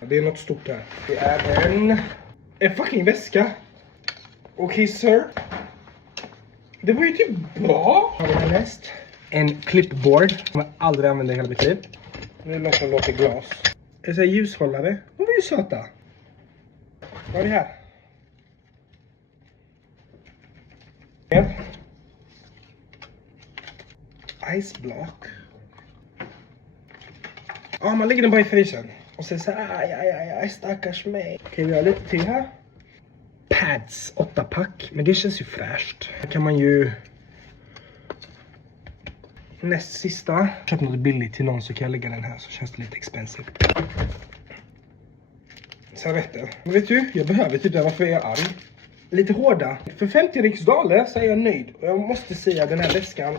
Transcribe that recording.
Det är något stort här. Det är en fucking väska. Okej, sir. Det var ju typ bra. Vad har vi näst? En clipboard. Jag kommer aldrig använda i hela mitt liv. Det är något som låter glas. Det är ljushållare. De var ju söta. Vad är det här? Ice block. Ja, man lägger den bara i frysen. Och sen så aj, stackars mig. Okej, vi har lite till här. Pads, 8-pack. Men det känns ju fräscht. Här kan man ju... Näst sista. Köp något billigt till någon så kan jag lägga den här. Så känns det lite expensive. Servetter. Men vet du, jag behöver typ det. Varför är jag arg? Lite hårda. För 50 riksdaler så är jag nöjd. Och jag måste säga den här väskan